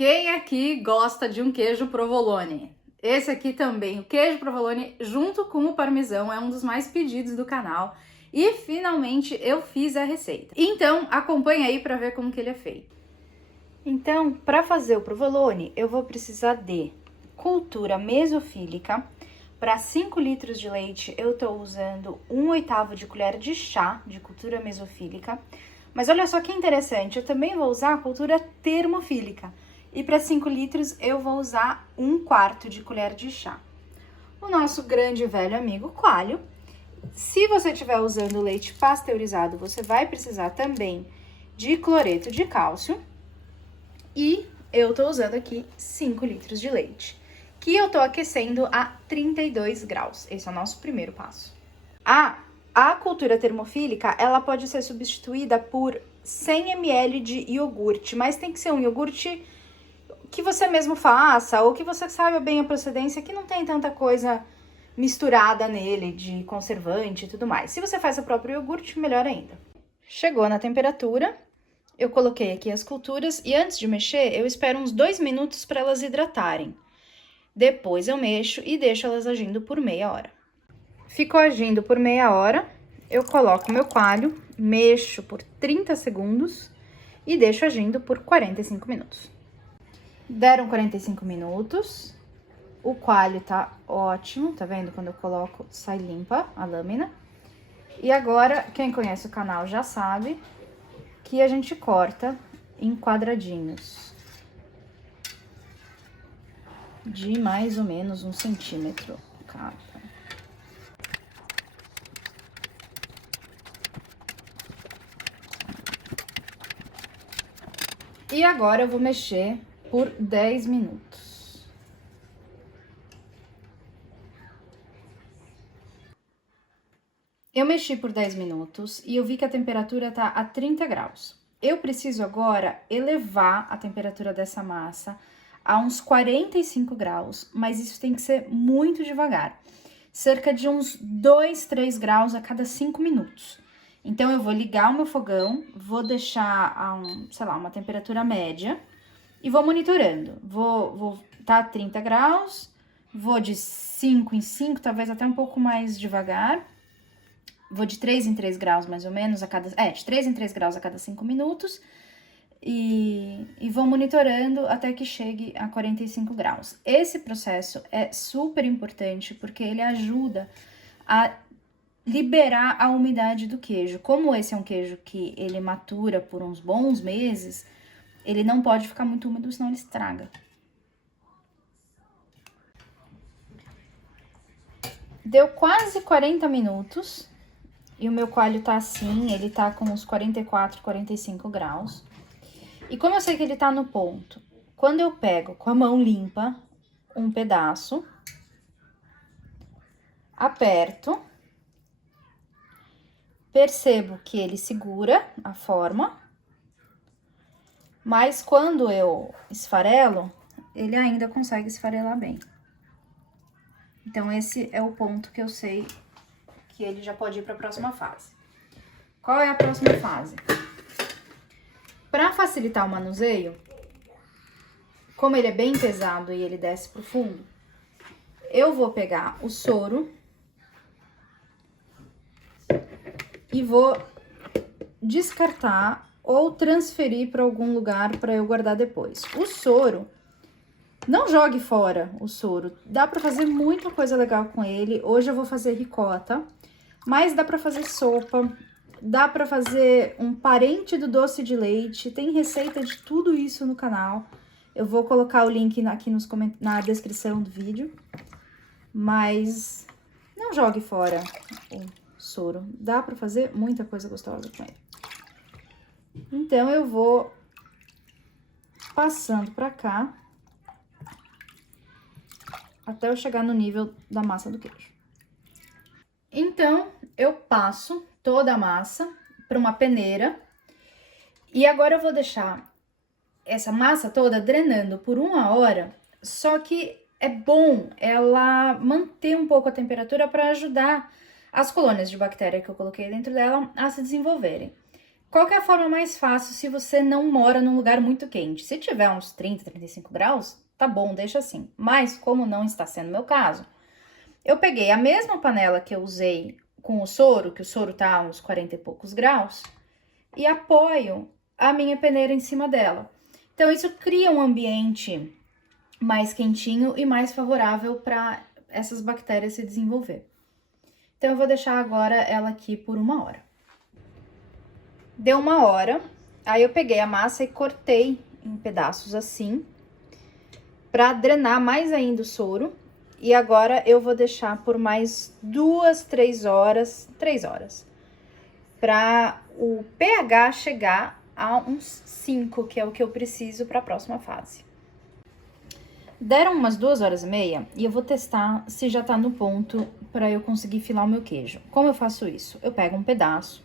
Quem aqui gosta de um queijo provolone? Esse aqui também, o queijo provolone junto com o parmesão, é um dos mais pedidos do canal. E finalmente eu fiz a receita. Então acompanha aí para ver como que ele é feito. Então, para fazer o provolone, eu vou precisar de cultura mesofílica. Para 5 litros de leite, eu tô usando 1/8 de colher de chá de cultura mesofílica. Mas olha só que interessante, eu também vou usar a cultura termofílica. E para 5 litros, eu vou usar 1/4 de colher de chá. O nosso grande e velho amigo coalho. Se você estiver usando leite pasteurizado, você vai precisar também de cloreto de cálcio. E eu tô usando aqui 5 litros de leite, que eu tô aquecendo a 32 graus. Esse é o nosso primeiro passo. A cultura termofílica, ela pode ser substituída por 100 ml de iogurte, mas tem que ser um iogurte que você mesmo faça, ou que você saiba bem a procedência, que não tem tanta coisa misturada nele, de conservante e tudo mais. Se você faz o próprio iogurte, melhor ainda. Chegou na temperatura, eu coloquei aqui as culturas e antes de mexer, eu espero uns 2 minutos para elas hidratarem. Depois eu mexo e deixo elas agindo por meia hora. Ficou agindo por meia hora, eu coloco meu coalho, mexo por 30 segundos e deixo agindo por 45 minutos. Deram 45 minutos, o coalho tá ótimo, tá vendo? Quando eu coloco, sai limpa a lâmina. E agora, quem conhece o canal já sabe que a gente corta em quadradinhos de mais ou menos 1 centímetro cada. E agora eu vou mexer por 10 minutos. Eu mexi por 10 minutos e eu vi que a temperatura tá a 30 graus. Eu preciso agora elevar a temperatura dessa massa a uns 45 graus, mas isso tem que ser muito devagar. Cerca de uns 2, 3 graus a cada 5 minutos. Então, eu vou ligar o meu fogão, vou deixar a sei lá, uma temperatura média e vou monitorando. Vou tá a 30 graus, vou de 5 em 5, talvez até um pouco mais devagar. Vou de 3 em 3 graus, mais ou menos, de 3 em 3 graus a cada 5 minutos. E vou monitorando até que chegue a 45 graus. Esse processo é super importante porque ele ajuda a liberar a umidade do queijo. Como esse é um queijo que ele matura por uns bons meses, ele não pode ficar muito úmido, senão ele estraga. Deu quase 40 minutos e o meu coalho tá assim, ele tá com uns 44, 45 graus. E como eu sei que ele tá no ponto, quando eu pego com a mão limpa um pedaço, aperto, percebo que ele segura a forma, mas quando eu esfarelo, ele ainda consegue esfarelar bem. Então, esse é o ponto que eu sei que ele já pode ir para a próxima fase. Qual é a próxima fase? Para facilitar o manuseio, como ele é bem pesado e ele desce pro fundo, eu vou pegar o soro e vou descartar ou transferir para algum lugar para eu guardar depois. O soro, não jogue fora o soro, dá para fazer muita coisa legal com ele. Hoje eu vou fazer ricota, mas dá para fazer sopa, dá para fazer um parente do doce de leite, tem receita de tudo isso no canal. Eu vou colocar o link aqui na descrição do vídeo, mas não jogue fora o soro, dá para fazer muita coisa gostosa com ele. Então, eu vou passando pra cá, até eu chegar no nível da massa do queijo. Então, eu passo toda a massa para uma peneira. E agora eu vou deixar essa massa toda drenando por 1 hora, só que é bom ela manter um pouco a temperatura para ajudar as colônias de bactéria que eu coloquei dentro dela a se desenvolverem. Qual que é a forma mais fácil se você não mora num lugar muito quente? Se tiver uns 30, 35 graus, tá bom, deixa assim. Mas como não está sendo meu caso, eu peguei a mesma panela que eu usei com o soro, que o soro tá a uns 40 e poucos graus, e apoio a minha peneira em cima dela. Então, isso cria um ambiente mais quentinho e mais favorável para essas bactérias se desenvolver. Então, eu vou deixar agora ela aqui por 1 hora. Deu 1 hora, aí eu peguei a massa e cortei em pedaços assim, para drenar mais ainda o soro. E agora eu vou deixar por mais 2, 3 horas, para o pH chegar a uns 5, que é o que eu preciso para a próxima fase. Deram umas 2h30 e eu vou testar se já tá no ponto para eu conseguir filar o meu queijo. Como eu faço isso? Eu pego um pedaço,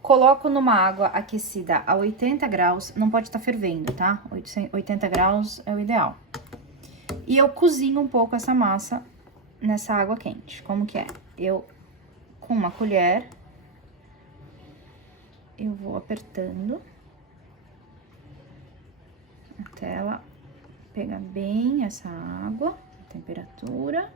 coloco numa água aquecida a 80 graus, não pode estar fervendo, tá? 80 graus é o ideal. E eu cozinho um pouco essa massa nessa água quente. Como que é? Eu, com uma colher, eu vou apertando até ela pegar bem essa água, a temperatura.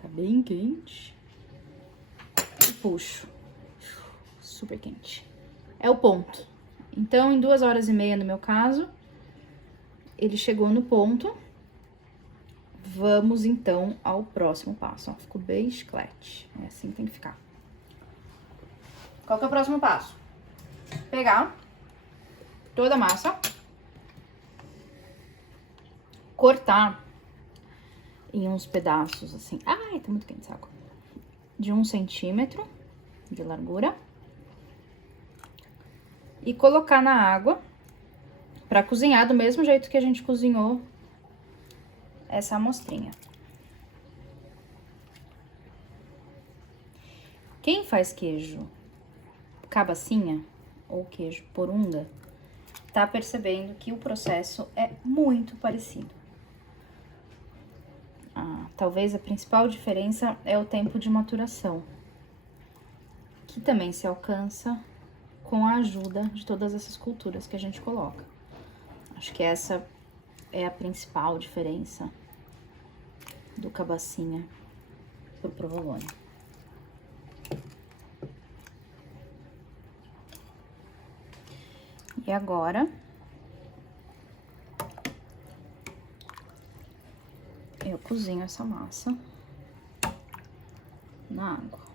Tá bem quente. E puxo. Super quente. É o ponto. Então, em 2h30, no meu caso, ele chegou no ponto. Vamos, então, ao próximo passo. Ó, ficou bem chiclete. É assim que tem que ficar. Qual que é o próximo passo? Pegar toda a massa, cortar em uns pedaços, assim. Ai, tá muito quente essa água. De 1 centímetro de largura. E colocar na água para cozinhar do mesmo jeito que a gente cozinhou essa amostrinha. Quem faz queijo cabacinha ou queijo porunga, tá percebendo que o processo é muito parecido. Talvez a principal diferença é o tempo de maturação, que também se alcança com a ajuda de todas essas culturas que a gente coloca. Acho que essa é a principal diferença do cabacinha pro provolone. E agora, eu cozinho essa massa na água.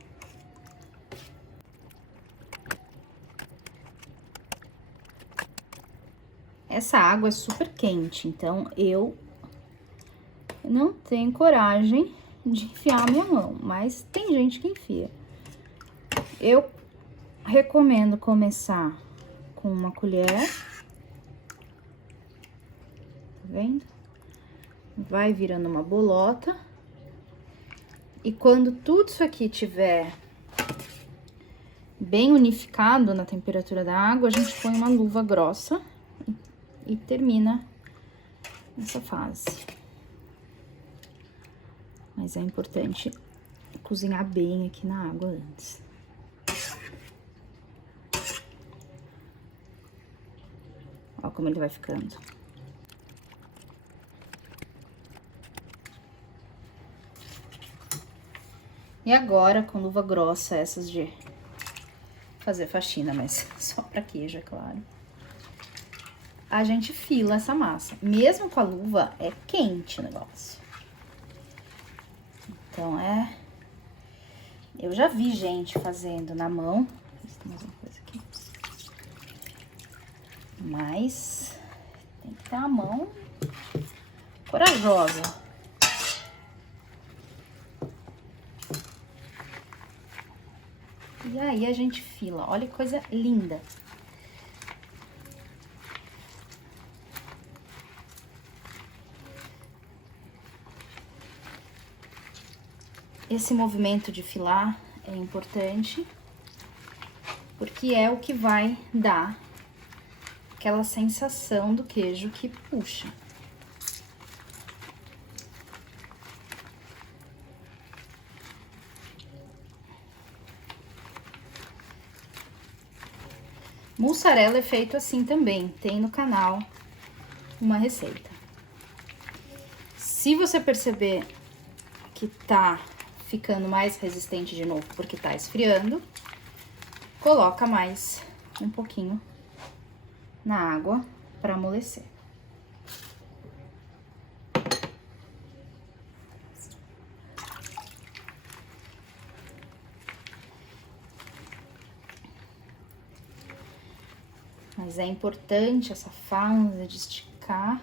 Essa água é super quente, então eu não tenho coragem de enfiar a minha mão, mas tem gente que enfia. Eu recomendo começar com uma colher, tá vendo? Vai virando uma bolota. E quando tudo isso aqui tiver bem unificado na temperatura da água, a gente põe uma luva grossa e termina essa fase. Mas é importante cozinhar bem aqui na água antes. Ó como ele vai ficando. E agora, com luva grossa, essas de fazer faxina, mas só pra queijo, é claro. A gente fila essa massa. Mesmo com a luva, é quente o negócio. Então, eu já vi gente fazendo na mão. Tem mais uma coisa aqui. Mas tem que ter a mão corajosa. E aí a gente fila. Olha que coisa linda. Esse movimento de filar é importante, porque é o que vai dar aquela sensação do queijo que puxa. Mussarela é feito assim também, tem no canal uma receita. Se você perceber que tá ficando mais resistente de novo porque tá esfriando, coloca mais um pouquinho na água para amolecer. Mas é importante essa fase de esticar,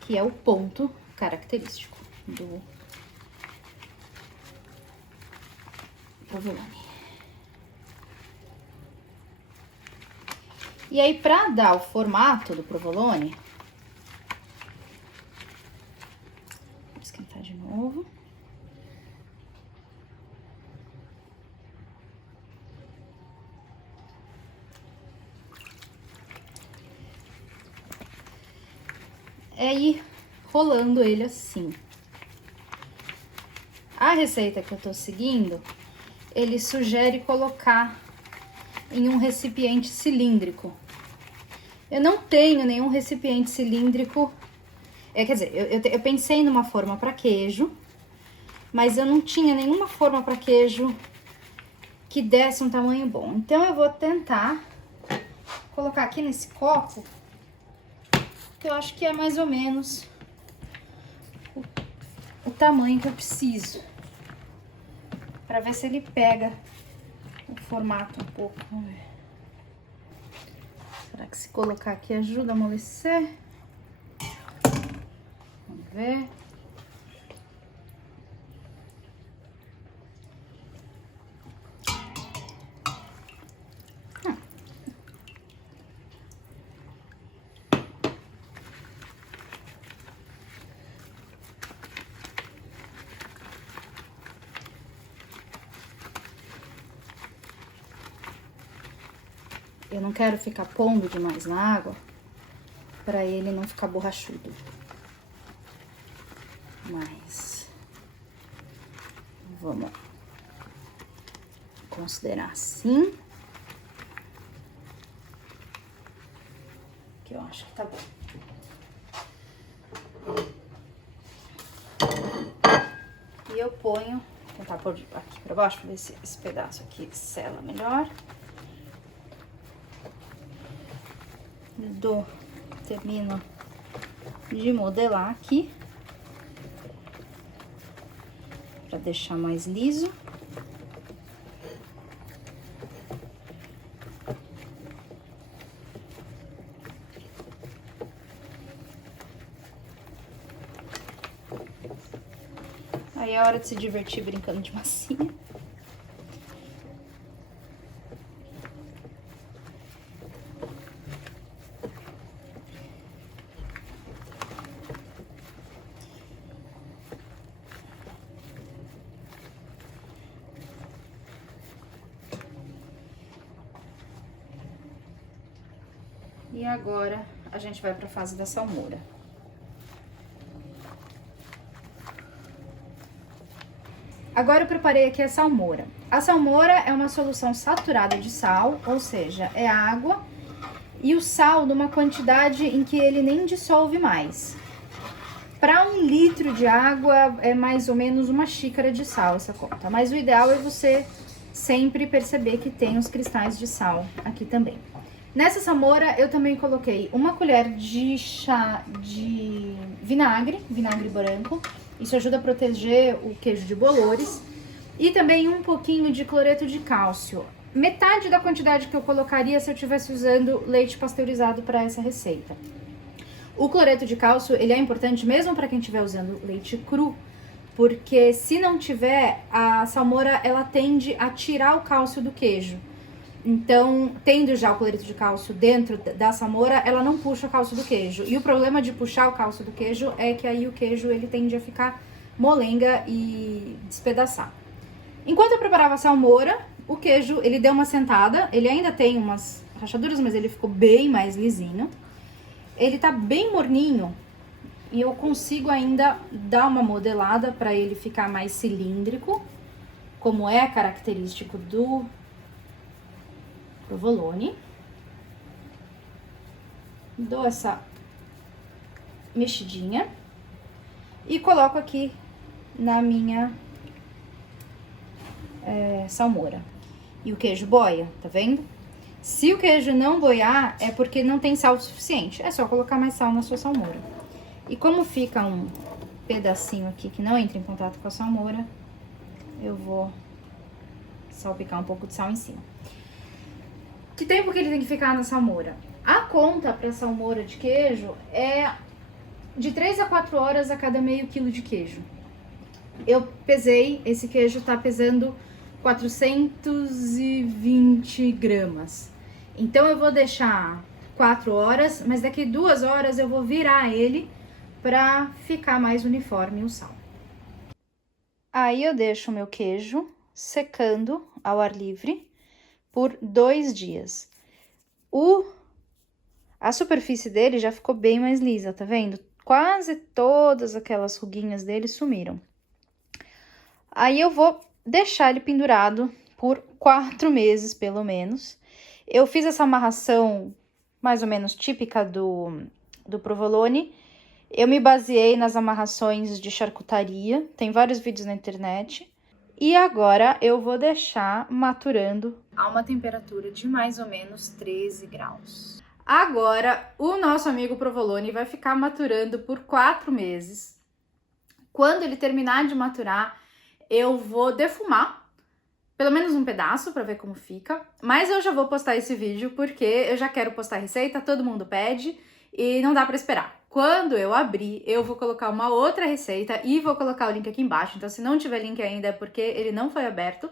que é o ponto característico do provolone. E aí, pra dar o formato do provolone, vou esquentar de novo. É ir rolando ele assim. A receita que eu tô seguindo, ele sugere colocar em um recipiente cilíndrico. Eu não tenho nenhum recipiente cilíndrico. Quer dizer, eu pensei numa forma para queijo, mas eu não tinha nenhuma forma para queijo que desse um tamanho bom. Então, eu vou tentar colocar aqui nesse copo, que eu acho que é mais ou menos o tamanho que eu preciso, para ver se ele pega o formato um pouco. Será que se colocar aqui ajuda a amolecer? Vamos ver. Eu não quero ficar pondo demais na água, para ele não ficar borrachudo. Mas vamos considerar assim, que eu acho que tá bom. E eu ponho, vou tentar pôr aqui para baixo, para ver se esse pedaço aqui sela melhor. Termino de modelar aqui, para deixar mais liso. Aí é hora de se divertir brincando de massinha. E agora, a gente vai para a fase da salmoura. Agora eu preparei aqui a salmoura. A salmoura é uma solução saturada de sal, ou seja, é água e o sal numa quantidade em que ele nem dissolve mais. Para 1 litro de água é mais ou menos uma xícara de sal essa conta, mas o ideal é você sempre perceber que tem os cristais de sal aqui também. Nessa salmoura eu também coloquei 1 colher de chá de vinagre branco. Isso ajuda a proteger o queijo de bolores. E também um pouquinho de cloreto de cálcio. Metade da quantidade que eu colocaria se eu estivesse usando leite pasteurizado para essa receita. O cloreto de cálcio, ele é importante mesmo para quem estiver usando leite cru, porque se não tiver, a salmoura ela tende a tirar o cálcio do queijo. Então, tendo já o cloreto de cálcio dentro da salmoura, ela não puxa o cálcio do queijo. E o problema de puxar o cálcio do queijo é que aí o queijo ele tende a ficar molenga e despedaçar. Enquanto eu preparava a salmoura, o queijo ele deu uma sentada. Ele ainda tem umas rachaduras, mas ele ficou bem mais lisinho. Ele tá bem morninho e eu consigo ainda dar uma modelada para ele ficar mais cilíndrico, como é característico do provolone. dou essa mexidinha e coloco aqui na minha salmoura. E o queijo boia, tá vendo? Se o queijo não boiar, é porque não tem sal suficiente. É só colocar mais sal na sua salmoura. E como fica um pedacinho aqui que não entra em contato com a salmoura, eu vou salpicar um pouco de sal em cima. Que tempo que ele tem que ficar na salmoura? A conta para salmoura de queijo é de 3 a 4 horas a cada meio quilo de queijo. Eu pesei, esse queijo tá pesando 420 gramas. Então eu vou deixar 4 horas, mas daqui 2 horas eu vou virar ele para ficar mais uniforme o sal. Aí eu deixo o meu queijo secando ao ar livre por 2 dias. A superfície dele já ficou bem mais lisa, tá vendo? Quase todas aquelas ruguinhas dele sumiram. Aí eu vou deixar ele pendurado por 4 meses, pelo menos. Eu fiz essa amarração mais ou menos típica do provolone. Eu me baseei nas amarrações de charcutaria, tem vários vídeos na internet. E agora eu vou deixar maturando a uma temperatura de mais ou menos 13 graus. Agora, o nosso amigo provolone vai ficar maturando por 4 meses. Quando ele terminar de maturar, eu vou defumar, pelo menos um pedaço, para ver como fica. Mas eu já vou postar esse vídeo, porque eu já quero postar receita, todo mundo pede, e não dá para esperar. Quando eu abrir, eu vou colocar uma outra receita e vou colocar o link aqui embaixo. Então, se não tiver link ainda, é porque ele não foi aberto.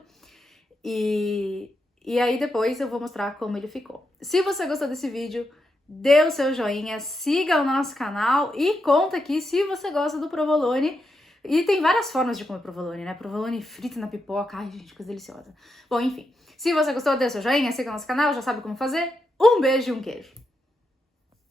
E aí, depois eu vou mostrar como ele ficou. Se você gostou desse vídeo, dê o seu joinha, siga o nosso canal e conta aqui se você gosta do provolone. E tem várias formas de comer provolone, né? Provolone frito na pipoca. Ai, gente, coisa deliciosa. Bom, enfim. Se você gostou, dê o seu joinha, siga o nosso canal, já sabe como fazer. Um beijo e um queijo.